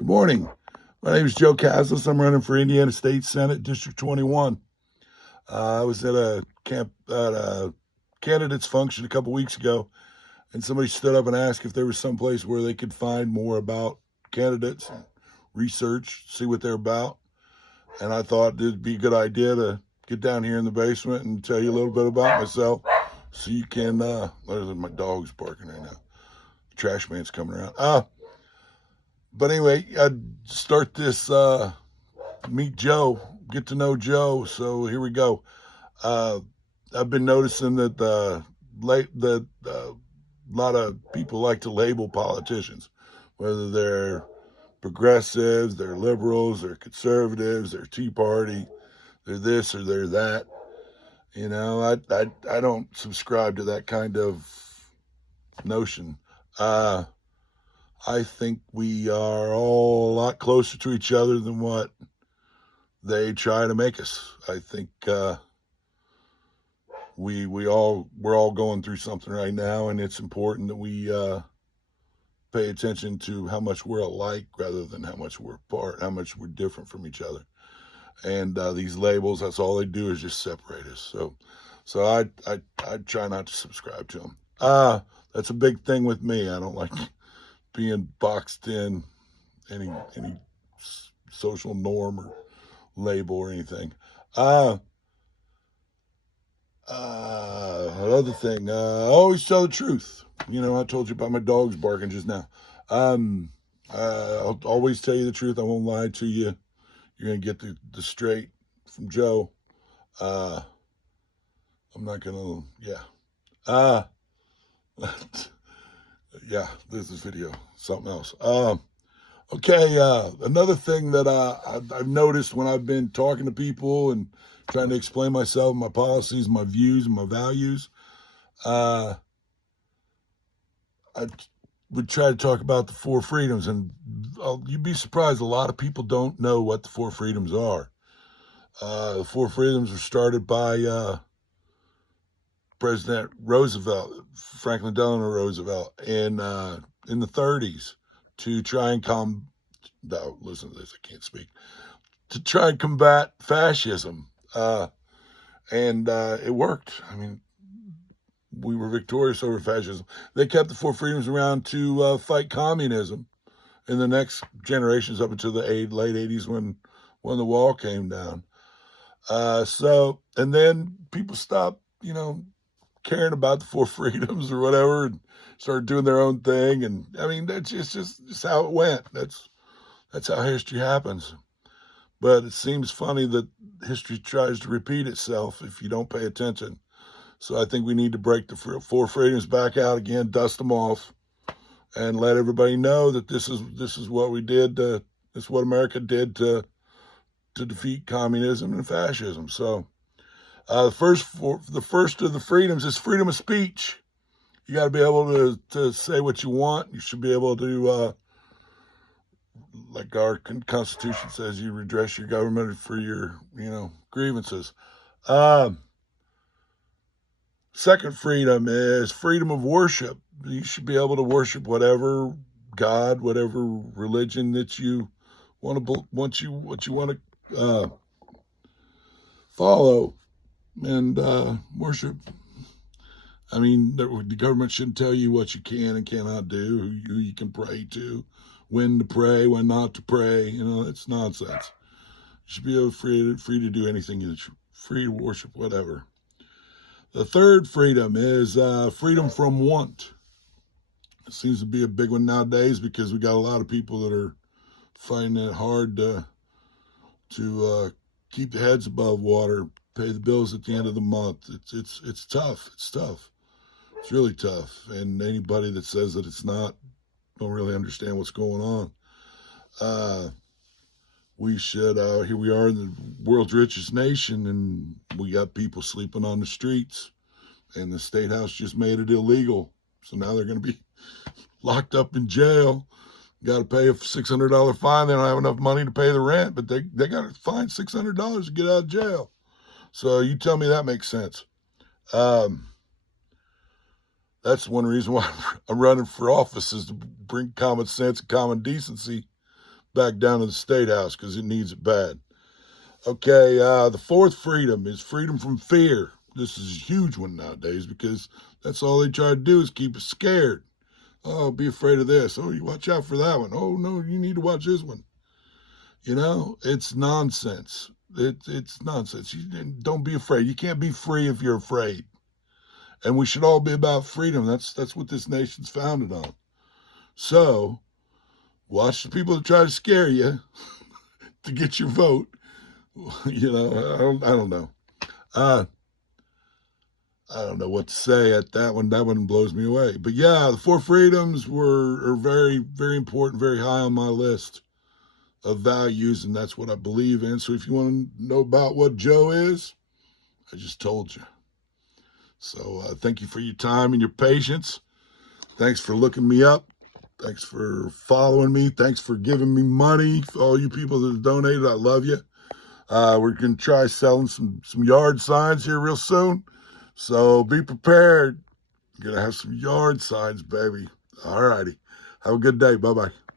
Good morning. My name is Joe Kazlas. I'm running for Indiana State Senate, District 21. I was at a candidates function a couple weeks ago, and somebody stood up and asked if there was some place where they could find more about candidates, research, see what they're about. And I thought it'd be a good idea to get down here in the basement and tell you a little bit about myself, so you can. My dog's barking right now. The trash man's coming around. But anyway, I'd start this meet Joe, get to know Joe. So here we go. I've been noticing that a lot of people like to label politicians, whether they're progressives, they're liberals, they're conservatives, they're Tea Party, they're this or they're that. You know, I don't subscribe to that kind of notion. I think we are all a lot closer to each other than what they try to make us. I think we're all going through something right now, and it's important that we pay attention to how much we're alike rather than how much we're apart, how much we're different from each other. And these labels, that's all they do is just separate us. So I try not to subscribe to them. That's a big thing with me. I don't like being boxed in any social norm or label or anything. Another thing, I always tell the truth. You know, I told you about my dogs barking just now. I'll always tell you the truth. I won't lie to you. You're going to get the straight from Joe. I'm not going to, yeah. Yeah, this is video, something else. Okay, another thing that I've noticed when I've been talking to people and trying to explain myself, my policies, my views, and my values, I would try to talk about the four freedoms, and you'd be surprised, a lot of people don't know what the four freedoms are. The four freedoms were started by President Roosevelt, Franklin Delano Roosevelt, in the 30s to try and listen to this, I can't speak, to try and combat fascism. And it worked. I mean, we were victorious over fascism. They kept the four freedoms around to fight communism in the next generations up until the late 80s when the wall came down. And then people stopped, caring about the four freedoms or whatever, and started doing their own thing. And I mean, that's just how it went. That's how history happens. But it seems funny that history tries to repeat itself if you don't pay attention. So I think we need to break the four freedoms back out again, dust them off, and let everybody know that this is what we did. This is what America did to defeat communism and fascism. So the first of the freedoms is freedom of speech. You got to be able to say what you want. You should be able to, like our Constitution says, you redress your government for your, grievances. Second freedom is freedom of worship. You should be able to worship whatever God, whatever religion that you want to follow and worship. I mean, the government shouldn't tell you what you can and cannot do, who you can pray to, when to pray, when not to pray. It's nonsense. You should be free to do anything. You're free to worship whatever. The third freedom is freedom from want. It seems to be a big one nowadays because we got a lot of people that are finding it hard to keep their heads above water, pay the bills at the end of the month. It's tough. It's tough. It's really tough. And anybody that says that it's not don't really understand what's going on. We should, here we are in the world's richest nation, and we got people sleeping on the streets, and the State House just made it illegal. So now they're going to be locked up in jail. Got to pay a $600 fine. They don't have enough money to pay the rent, but they got to fine $600 to get out of jail. So you tell me that makes sense. That's one reason why I'm running for office, is to bring common sense and common decency back down to the State House because it needs it bad. Okay, the fourth freedom is freedom from fear. This is a huge one nowadays because that's all they try to do is keep us scared. Oh, be afraid of this. Oh, you watch out for that one. Oh, no, you need to watch this one. You know, it's nonsense. It's nonsense. Don't be afraid. You can't be free if you're afraid. And we should all be about freedom. That's what this nation's founded on. So, watch the people that try to scare you to get your vote. You know, I don't know. I don't know what to say at that one. That one blows me away. But yeah, the four freedoms are very, very important, very high on my list of values, and that's what I believe in. So if you want to know about what Joe is, I just told you. So thank you for your time and your patience. Thanks for looking me up. Thanks for following me. Thanks for giving me money. For all you people that have donated, I love you. We're going to try selling some yard signs here real soon. So be prepared. Going to have some yard signs, baby. All righty. Have a good day. Bye-bye.